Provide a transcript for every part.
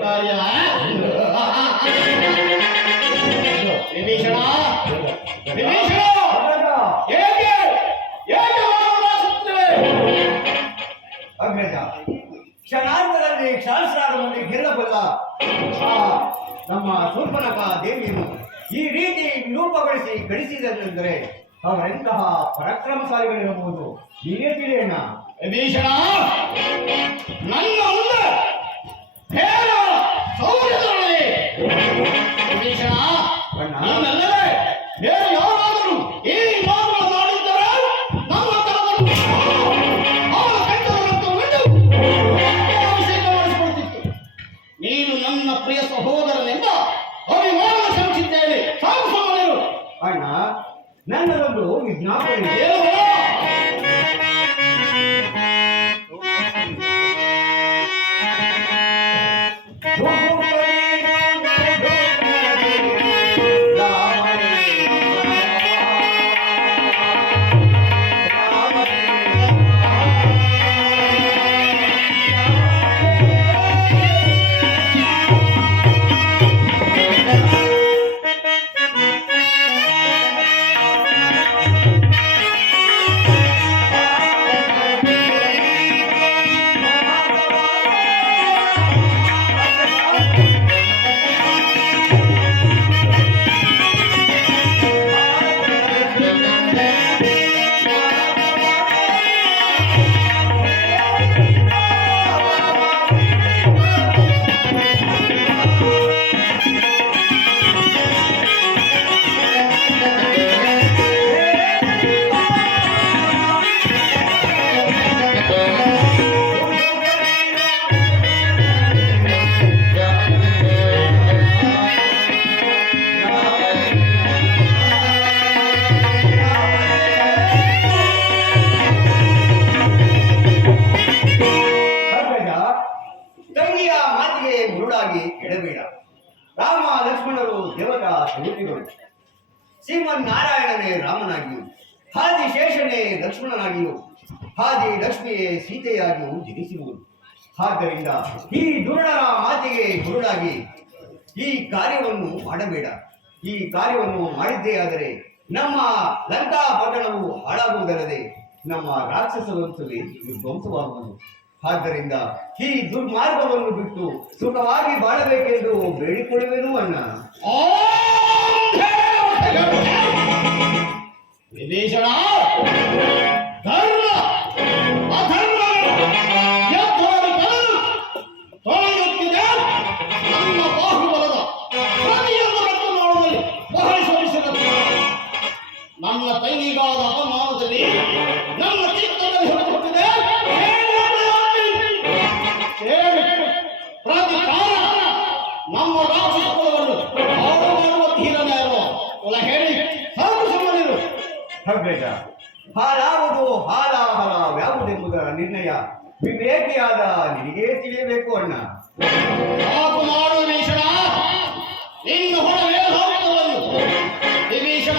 ಕಾರ್ಯ ಆ ನಮ್ಮ ಶೂರ್ಪನಖ ದೇವಿಯನ್ನು ಈ ರೀತಿ ವಿರೂಪಗೊಳಿಸಿ ಗಳಿಸಿದರೆಂದರೆ ಅವರೆಂತಹ ಪರಾಕ್ರಮಶಾಲಿಗಳಿರಬಹುದು ನೀವೇ ತಿಳಿಯೋಣ ವಿಭೀಷಣ! ನನ್ನದೊಂದು ವಿಜ್ಞಾಪನೆ ರಾಮ ಲಕ್ಷ್ಮಣರು ದೇವತಾ ಸ್ವರೂಪಿಗಳು ಶ್ರೀಮನ್ ನಾರಾಯಣನೇ ರಾಮನಾಗಿಯೂ, ಹಾದಿ ಶೇಷನೇ ಲಕ್ಷ್ಮಣನಾಗಿಯೂ, ಹಾದಿ ಲಕ್ಷ್ಮಿಯೇ ಸೀತೆಯಾಗಿಯೂ ಜನಿಸಿರುವುದು. ಆದ್ದರಿಂದ ಈ ದುರುಳರ ಮಾತಿಗೆ ಗುರುಳಾಗಿ ಈ ಕಾರ್ಯವನ್ನು ಮಾಡಬೇಡ. ಈ ಕಾರ್ಯವನ್ನು ಮಾಡಿದ್ದೇ ಆದರೆ ನಮ್ಮ ಲಂಕಾ ಪಟ್ಟಣವು ಹಾಳಾಗುವುದಲ್ಲದೆ ನಮ್ಮ ರಾಕ್ಷಸ ವಂಶವೇ ವಿಧ್ವಂಸವಾಗುವುದು. ಆದ್ದರಿಂದ ಈ ದುರ್ಮಾರ್ಗವನ್ನು ಬಿಟ್ಟು ಸುಖವಾಗಿ ಬಾಳಬೇಕೆಂದು ಬೇಡಿಕೊಳ್ಳುವೆನು ಅಣ್ಣ. ಅಗ್ರಜ ಹಾಲಾವುದು ಹಾಲಾಹಲವ್ಯಾವುದೆಂಬುದರ ನಿರ್ಣಯ? ವಿವೇಕಿಯಾದ ನಿನಗೇ ತಿಳಿಯಬೇಕು ಅಣ್ಣ. ಮಾಡು ವಿಭೀಷಣ. ನಿನ್ನ ಹೊರ ವಿಭೀಷಣ.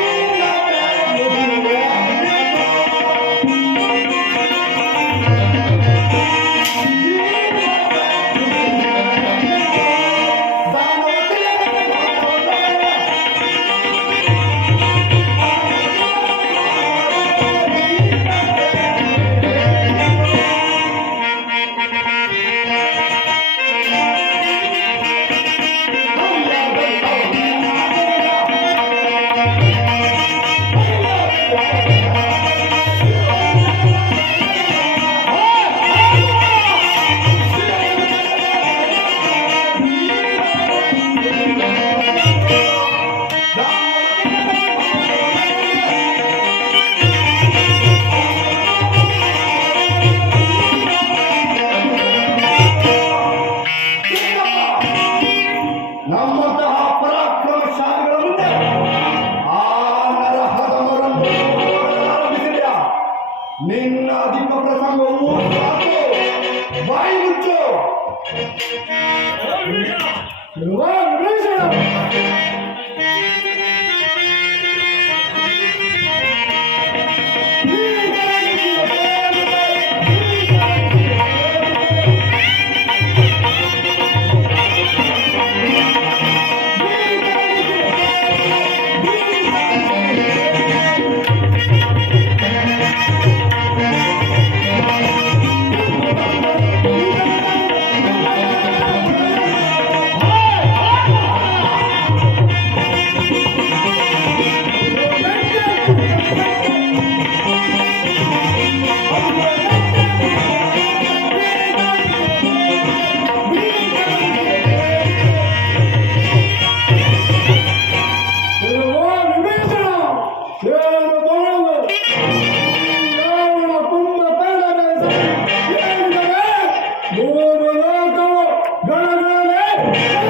ನಿನ್ನ ದಿವ್ಯ ಪ್ರಸಂಗವು ಬಾಯಿ ಮುಚ್ಚು ರುವಾ Thank you.